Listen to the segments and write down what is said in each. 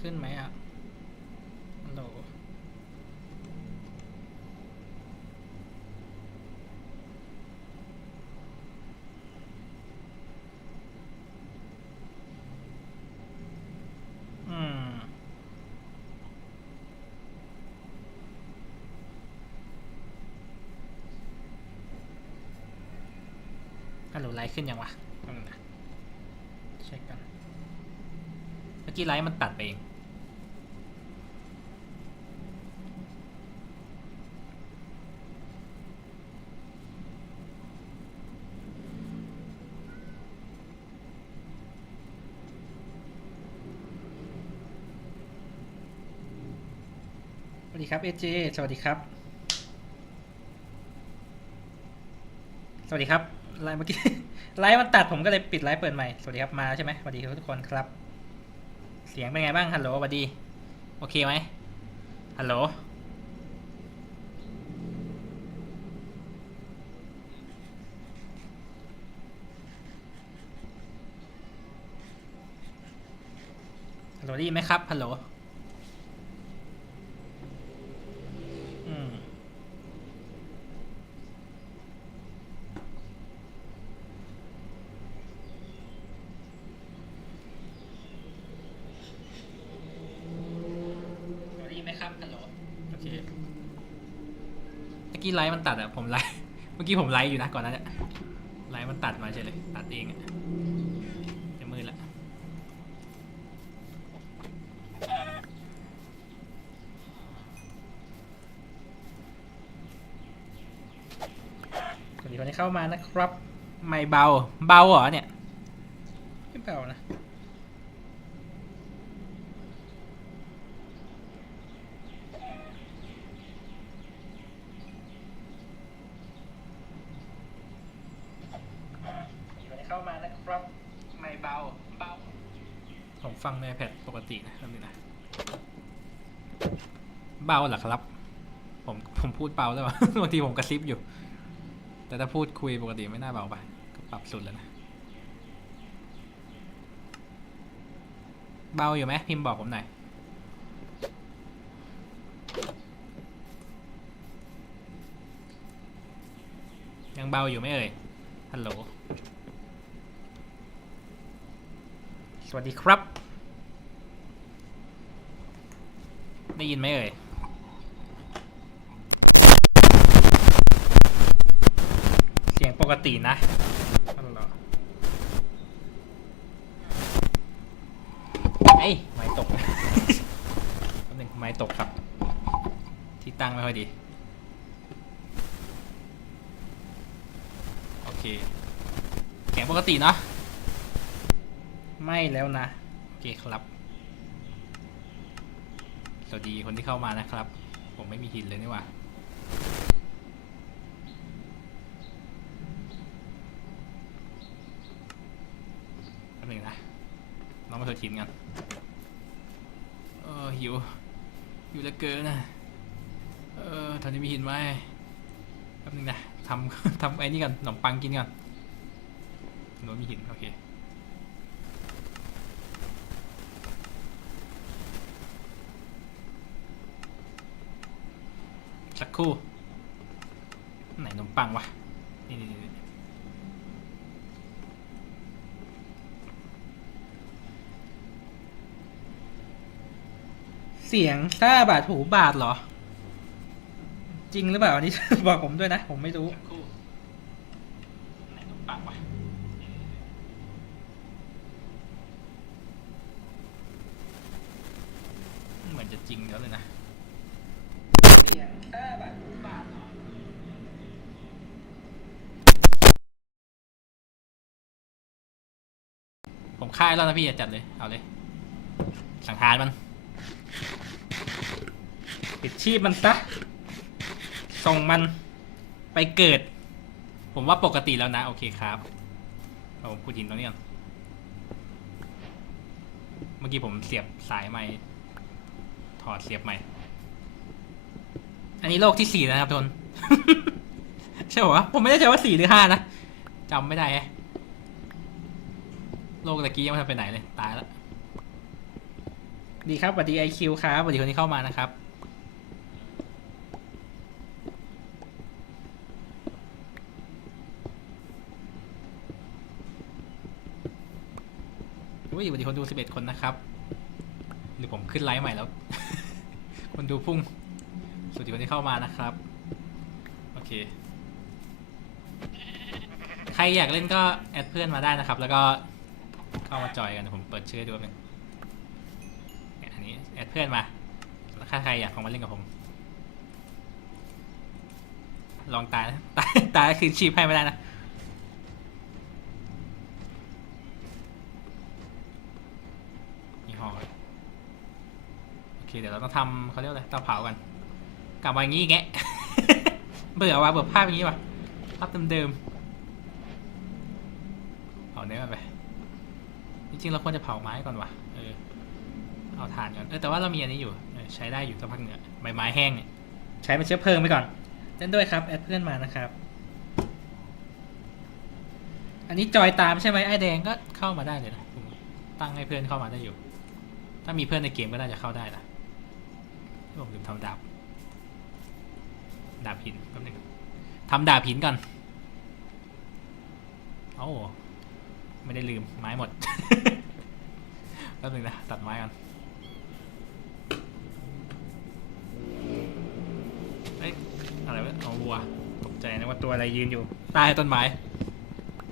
ขึ้นไหมอะฮัลโหลอืมฮัลโหลไลท์ขึ้นยังวะเช็คกัน อกี้ไลท์มันตัดไปเอง สวัสดีครับเอเจสวัสดีครับ สวัสดีครับไลฟ์เมื่อกี้ ไลฟ์มันตัดผมก็เลยปิดไลฟ์เปิดใหม่ สวัสดีครับมาใช่ไหมสวัสดีทุกคนครับ เสียงเป็นไงบ้างฮัลโหลสวัสดี โอเคไหมฮัลโหลฮัลโหลได้ยินไหมครับฮัลโหล อืม ได้ยินไหมครับ ฮัลโหล โอเค เมื่อ กี้ไลฟ์มันตัดอะผมไลฟ์เมื่อกี้ผมไลฟ์อยู่นะก่อนนั้นอะไลฟ์มันตัดมาใช่เลย ตัดเองอะจะมืดละสวัสดีคนที่เข้ามานะครับ ไม่เบา เบาเหรอเนี่ย ไม่เบานะ มีคนที่เข้ามานะครับ ไม่เบา เบา ผม ฟังใน iPad ปกตินะแป๊บนึงนะเบาเหรอครับ ผมผมพูดเบาได้ปะบางทีผมกระซิบอยู่ แต่ถ้าพูดคุยปกติไม่น่าเบาไปก็ปรับสุดแล้วนะเบาอยู่ไหมพิมพ์บอกผมหน่อยยังเบาอยู่ไหมเอ่ย ฮัลโหล สวัสดีครับ ได้ยินไหมเอ่ยเสียงปกตินะฮัลโหลเอ้ไม้ตกแป๊บนึงไม้ตกครับ ที่ตั้งไม่ค่อยดี โอเคเสียงปกติเนาะไม่แล้วนะ โอเคครับ วัสดีคนที่เข้ามานะครับ ผมไม่มีหินเลยนี่หว่าแป๊บนึงนะน้องมาเถอะทีมกันเออหิวหิวเหลือเกินนะเออตอนนี้มีหินไหมแป๊บนึงนะทำทำไอ้นี่กันขนมปังกินกันหนูมีหินโอเค สัก ครู่ ไหนขนมปังวะนี่นี่นี่เสียงซ่าบาดหูบาดเหรอ จริงหรือเปล่าอันนี้ บอกผมด้วยนะ ผมไม่รู้ ไหนขนมปังวะ เหมือนจะจริงแล้วเลยนะ เสียงซ่าบาดหูบาดเหรอ ผม ค่ายแล้วนะพี่จัดเลย เอาเลย สังหารมัน ปิดชีพมันซะ ส่งมันไปเกิด ผมว่าปกติแล้วนะ โอเคครับเอาผมพูดหินตรงนี้ก่อน เมื่อกี้ผมเสียบสายไม้ถอดเสียบใหม่ อันนี้โลกที่สี่นะครับทุนใช่ปะวะผมไม่แน่ใจว่าสี่หรือห้านะจำไม่ได้ โลกตะกี้ยังไม่ทันไปไหนเลย ตายแล้ว ดีครับสวัสดีไอคิวครับสวัสดีคนที่เข้ามานะครับ อุ้ยสวัสดีคนดู 11 คนนะครับ หรือผมขึ้นไลฟ์ใหม่แล้ว คนดูพุ่ง สวัสดีคนที่เข้ามานะครับ โอเคใครอยากเล่นก็แอดเพื่อนมาได้นะครับ แล้วก็ เข้ามาจอยกันผมเปิดชื่อดูแป๊บนึงเนี่ยอันนี้แอดเพื่อนมาแล้วถ้าใครอยากลองมาเล่นกับผม ลองตายนะตายตายคือชีพให้ไม่ได้นะยี่ห้อโอเคเดี๋ยวเราต้องทำเขาเรียกอะไรเตาเผากันกลับมาอย่างนี้แกเบื่อว่ะเบื่อภาพอย่างนี้ว่ะภาพเดิมๆเอาเนื้อไป จ ริงเราควรจะเผาไม้ก่อนว่ะเออเอาถ่านก่อนเออแต่ว่าเรามีอันนี้อยู่เออใช้ได้อยู่สักพักเนือใบไม้แห้งเนี่ยใช้เป็นเชื้อเพลิงไปก่อนเล่นด้วยครับแอดเพื่อนมานะครับ อันนี้จอยตามใช่ไหมไอ้แดงก็เข้ามาได้เลยนะตั้งให้เพื่อนเข้ามาได้อยู่ ถ้ามีเพื่อนในเกมก็น่าจะเข้าได้ละผมลืมทำดาบดาบหินแป๊บนึงทำดาบหินก่อนโอ้ไม่ได้ลืมไม้หมด ป๊บนึงนะตัดไม้ก่อนเอ้ยอะไรวะเอาวัวตกใจนะว่าตัวอะไรยืนอยู่ใต้ต้นไม้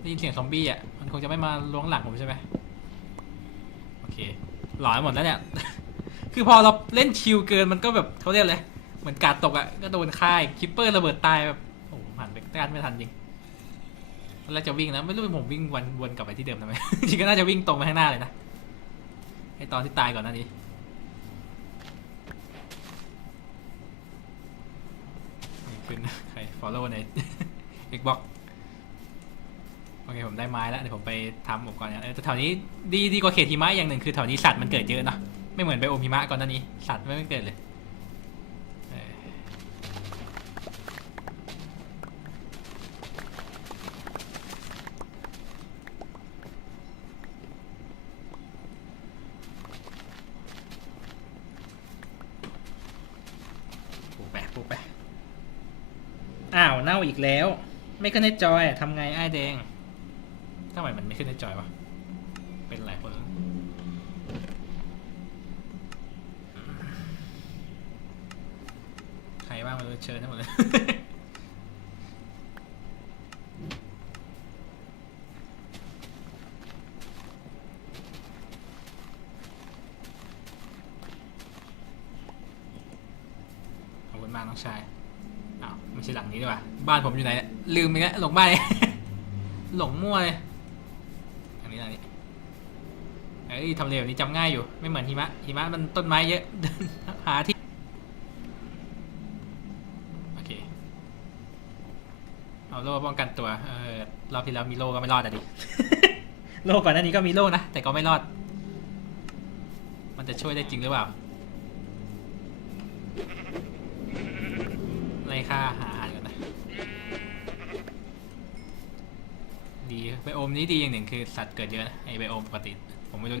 ได้ยินเสียงซอมบี้อะมันคงจะไม่มาล้วงหลังผมใช่ไหมโอเคหลอนหมดแล้วเนี่ย คือพอเราเล่นชิลเกินมันก็แบบเขาเรียกอะไรเหมือนกาดตกอะก็โดนค่ายคิปเปอร์ระเบิดตายแบบโอ้โหหันไปต้านไม่ทันจริงแล้วจะวิ่งนะไม่รู้เป็นผมวิ่งวนวนกลับไปที่เดิมทำไมจริงก็น่าจะวิ่งตรงไปข้างหน้าเลยนะ ไอตอนที่ตายก่อนหน้านี้นี่ขึ้นใคร follow ใน Xbox โอเค ผมได้ไม้แล้ว เดี๋ยวผมไปทำอุปกรณ์นะแต่แถวนี้ดีดีกว่าเขตหิมะอย่างหนึ่งคือแถวนี้สัตว์มันเกิดเยอะเนาะไม่เหมือนไปโอมหิมะก่อนหน้านี้ สัตว์ไม่เกิดเลยเออปูไปปูไป อ้าวเน่าอีกแล้ว ไม่ขึ้นในจอยทำไงไอ้แดงทำไมมันไม่ขึ้นในจอยวะ เป็นหลายคนใครบ้างมาเลยเชิญทั้งหมดเลย ขอบคุณมากน้องชาย อ้าวไม่ใช่หลังนี้ดี กว่าบ้านผมอยู่ไหนเนี่ยลืมไปแล้วหลงบ้านเลยหลงมั่วเลยอันนี้อันนี้เอ้ยทำเลแบบนี้จำง่ายอยู่ ไม่เหมือนหิมะหิมะมันต้นไม้เยอะ หาที่โอเคเอาโล่ป้องกันตัวเออรอบที่แล้วมีโล่ก็ไม่รอดอะดิ โล่ก่อนหน้านี้ก็มีโล่นะแต่ก็ไม่รอด มันจะช่วยได้จริงหรือเปล่าไล่ค่าหา ไบโอมนี้ดีอย่างหนึ่งคือสัตว์เกิดเยอะนะไอไบโอมปกติผมไม่รู้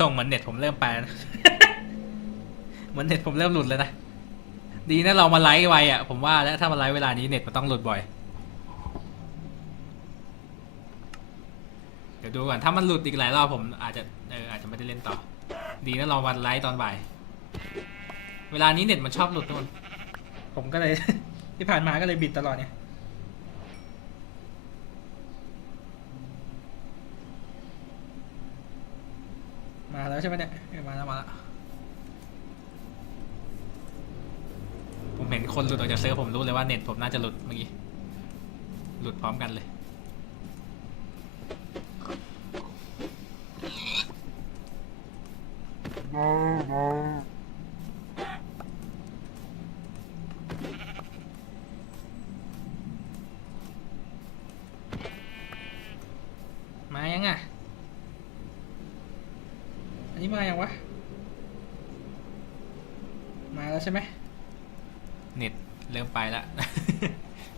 ทรงเหมือนเน็ตผมเริ่มไปลนะเหมือนเน็ตผมเริ่มหลุดเลยนะ ดีนะเรามาไลฟ์ไวอะ ผมว่าแล้วถ้ามาไลฟ์เวลานี้เน็ตมันต้องหลุดบ่อย เดี๋ยวดูก่อน ถ้ามันหลุดอีกหลายรอบผมอาจจะเอออาจจะไม่ได้เล่นต่อ ดีนะเราวันไลฟ์ตอนบ่าย เวลานี้เน็ตมันชอบหลุดทุกคนผมก็เลย ที่ผ่านมาก็เลยบิดตลอดเนี่ย มาแล้วใช่ไหมเนี่ยเออมาแล้วมาแล้วผมเห็นคนหลุดออกจากเซิร์ฟผมรู้เลยว่าเน็ตผมน่าจะหลุดเมื่อกี้ หลุดพร้อมกันเลย มาอย่างวะ มาแล้วใช่ไหมเน็ตเริ่มไปแล้ว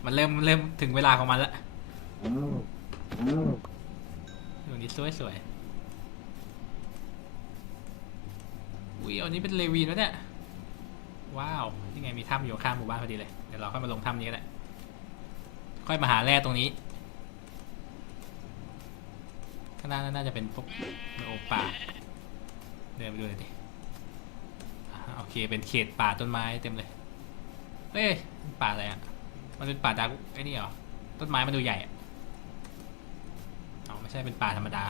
มันเริ่มเริ่มถึงเวลาของมันแล้วดูนี่สวยสวยอุ้ยอันนี้เป็นเลวีนวะเนี่ย ว้าวนี่ไงมีถ้ำอยู่ข้างหมู่บ้านพอดีเลย เดี๋ยวเราค่อยมาลงถ้ำนี้ก็ได้ ค่อยมาหาแร่ตรงนี้ข้างหน้าน่าจะเป็นพวกโอป่า เดินไปดูหน่อยดิอ่าโอเคเป็นเขตป่าต้นไม้เต็มเลยเอ้ยป่าอะไรอะมันเป็นป่าดาร์กไอ้นี่เหรอต้นไม้มันดูใหญ่อะเอาไม่ใช่เป็นป่าธรรมดา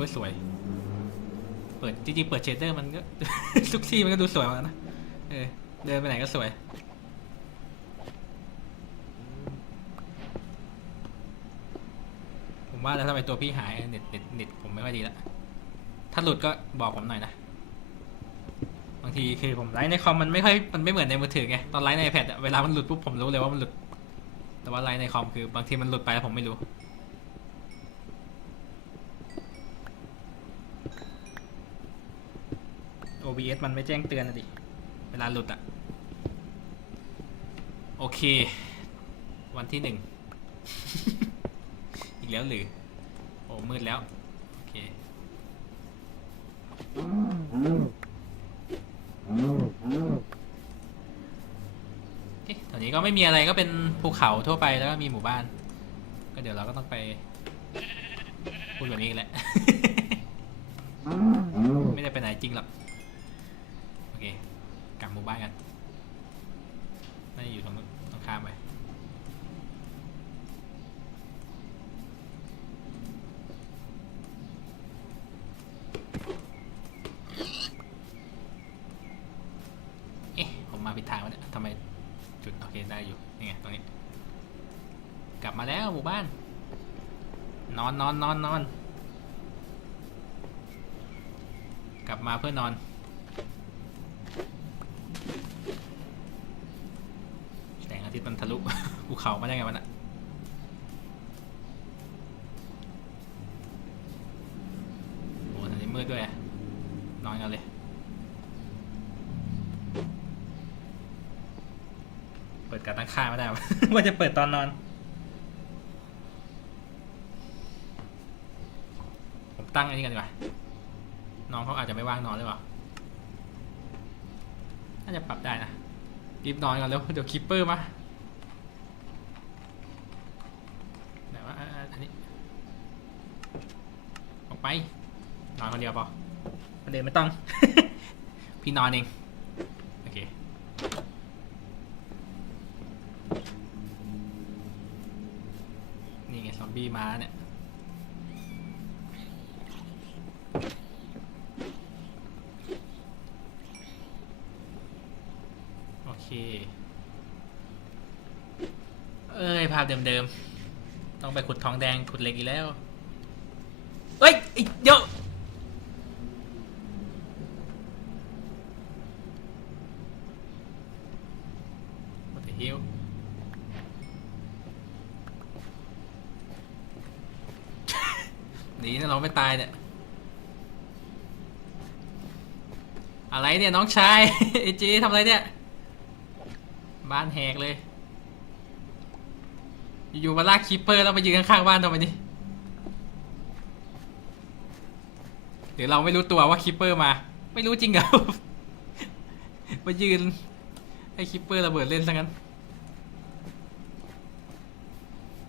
สวยสวยๆ เปิดจริงๆ เปิดเชดเดอร์มันก็ ทุกที่มันก็ดูสวยเหมือนนะ เออ เดินไปไหนก็สวย ผมว่าแล้วทำไมตัวพี่หายเน็ตเน็ตเน็ตผมไม่ค่อยดีละ ถ้าหลุดก็บอกผมหน่อยนะ บางทีคือผมไลฟ์ในคอมมันไม่ค่อยมันไม่เหมือนในมือถือไง ตอนไลฟ์ใน iPad อะเวลามันหลุดปุ๊บผมรู้เลยว่ามันหลุด แต่ว่าไลฟ์ในคอมคือบางทีมันหลุดไปแล้วผมไม่รู้ OBS มันไม่แจ้งเตือนนะดิ เวลาหลุดอะโอเค วันที่หนึ่ง อีกแล้วหรือ โอ้ มืดแล้ว โอเค โอเคแถวนี้ก็ไม่มีอะไรก็เป็นภูเขาทั่วไปแล้วก็มีหมู่บ้าน ก็เดี๋ยวเราก็ต้องไป พูดแบบนี้อีกแหละ ไม่ได้ไปไหนจริงหรอก หมู่บ้านกันน่าจะอยู่ตรงตรงข้ามไปเอ๊ะผมมาผิดทางวะเนี่ยทำไมจุดโอเคได้อยู่นี่ไงตรงนี้ กลับมาแล้วหมู่บ้าน นอนนอนนอนนอนกลับมาเพื่อนอน ภูเขามาได้ไงวะน่ะโอ้ตอนนี้มืดด้วยนอนกันเลย เปิดการตั้งค่าไม่ได้ ว่าจะเปิดตอนนอน ผมตั้งอันนี้กันดีกว่า น้องเขาอาจจะไม่ว่างนอนหรือเปล่า น่าจะปรับได้นะรีบนอนก่อนแล้วเดี๋ยวคิปเปอร์มา นนี้ออกไป นอนคนเดียวเปล่าคนเดินไม่ต้อง พี่นอนเอง โอเค นี่ไงซอมบี้มาเนี่ยโอเค เอ้ย ภาพเดิมๆ ต้องไปขุดทองแดงขุดเหล็กอีกแล้วเฮ้ยไอ้เดี๋ยว What the hell หนีนะเราไม่ตายเนี่ยอะไรเนี่ยน้องชายไอจีทำอะไรเนี่ย บ้านแหกเลย อยู่มาลากคีปเปอร์แล้วมายืนข้างๆบ้านทำไมนี่หรือเราไม่รู้ตัวว่าคีปเปอร์มา ไม่รู้จริงเหรอ มายืนให้คีปเปอร์ระเบิดเล่นซะงั้น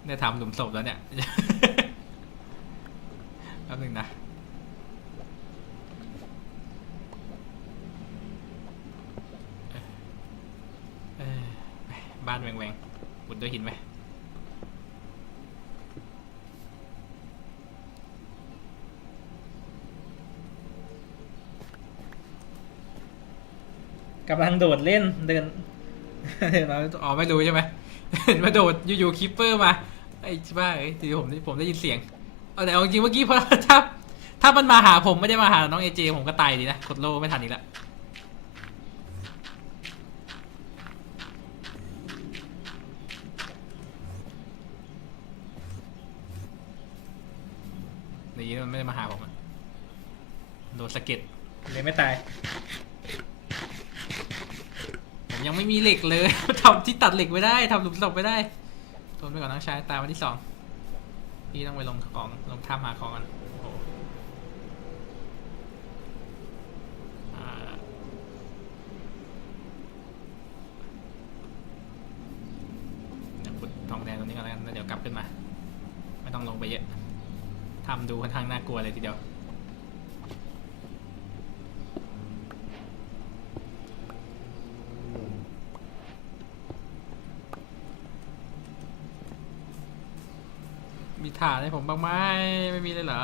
เนี่ยทำหลุมศพแล้วเนี่ยแป๊บนึงนะบ้านแหวงแหวงๆขุดด้วยหินไหม กำลังโดดเล่นเดินเดินมาอ๋อไม่รู้ใช่ไหมเห็นมาโดดอยู่ๆคิปเปอร์มาไอ้บ้าเอ้ยทีผมได้ผมได้ยินเสียงเอาแต่เอาจริงๆเมื่อกี้พอถ้าถ้ามันมาหาผมไม่ได้มาหาน้องเอเจผมก็ตายดีนะกดโล่ไม่ทันอีกแล้วดีนะมันไม่ได้มาหาผมอะโดนสะเก็ดเลยไม่ตายผม ยังไม่มีเหล็กเลย ทำที่ตัดเหล็กไม่ได้ทำหลุมศพไม่ได้ทนไปก่อนน้องชายตายวันที่สองพี่ต้องไปลงของลงถ้ำหาของกันโอ้โหอ่าเดี๋ยวขุดทองแดงตรงนี้ก่อนแล้วกันแล้วเดี๋ยวกลับขึ้นมา ไม่ต้องลงไปเยอะทำดูค่อนข้างน่ากลัวเลยทีเดียว ฐานให้ผมบ้างไหมไม่มีเลยเหรอ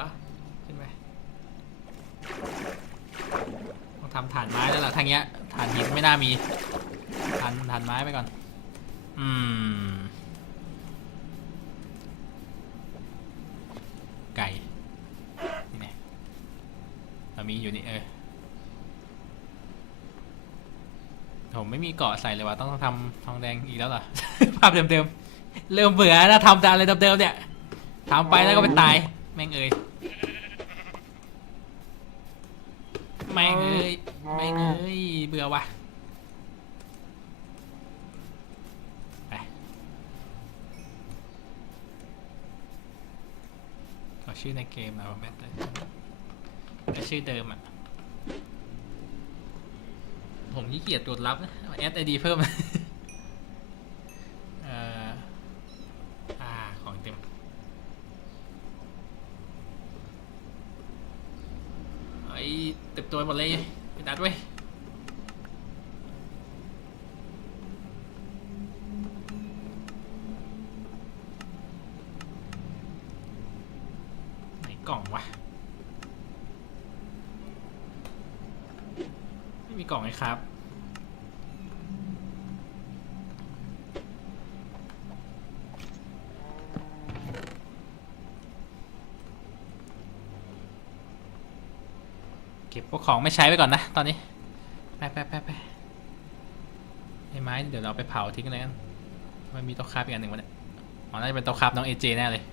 เห็นไหมต้องทำฐานไม้แล้วล่ะทางเนี้ยฐานหินไม่น่ามีฐานฐานไม้ไปก่อน อืม ไก่นี่ไงเรามีอยู่นี่เออผมไม่มีเกาะใส่เลยว่ะต้องทำทองแดงอีกแล้วเหรอ ภาพเดิมๆ เริ่มเบื่อแล้วทำแต่อะไรเดิมๆเนี่ย ทำไปแล้วก็ไปตาย แม่งเอ้ยแม่งเอ้ยแม่งเอ้ยเบื่อว่ะไปขอชื่อในเกมนะแมทเลยชื่อเดิมอะผมขี้เกียจตรวจรับนะแอดไอดีเพิ่ม เอ่ออ่า ของเต็ม ไอ้เต็มตัวหมดเลยไปดัดไว้ยไหนกล่อง วะ ไม่มีกล่องเลยครับ เก็บพวกของไม่ใช้ไปก่อนนะ ตอนนี้ ไปไปไปไปไอ้ไม้เดี๋ยวเราไปเผาทิ้งเลยกันมันมีโต๊ะคราบอีกอันหนึ่งวะเนี่ยอ๋อน่าจะเป็นโต๊ะคราบน้องเอเจแน่เลย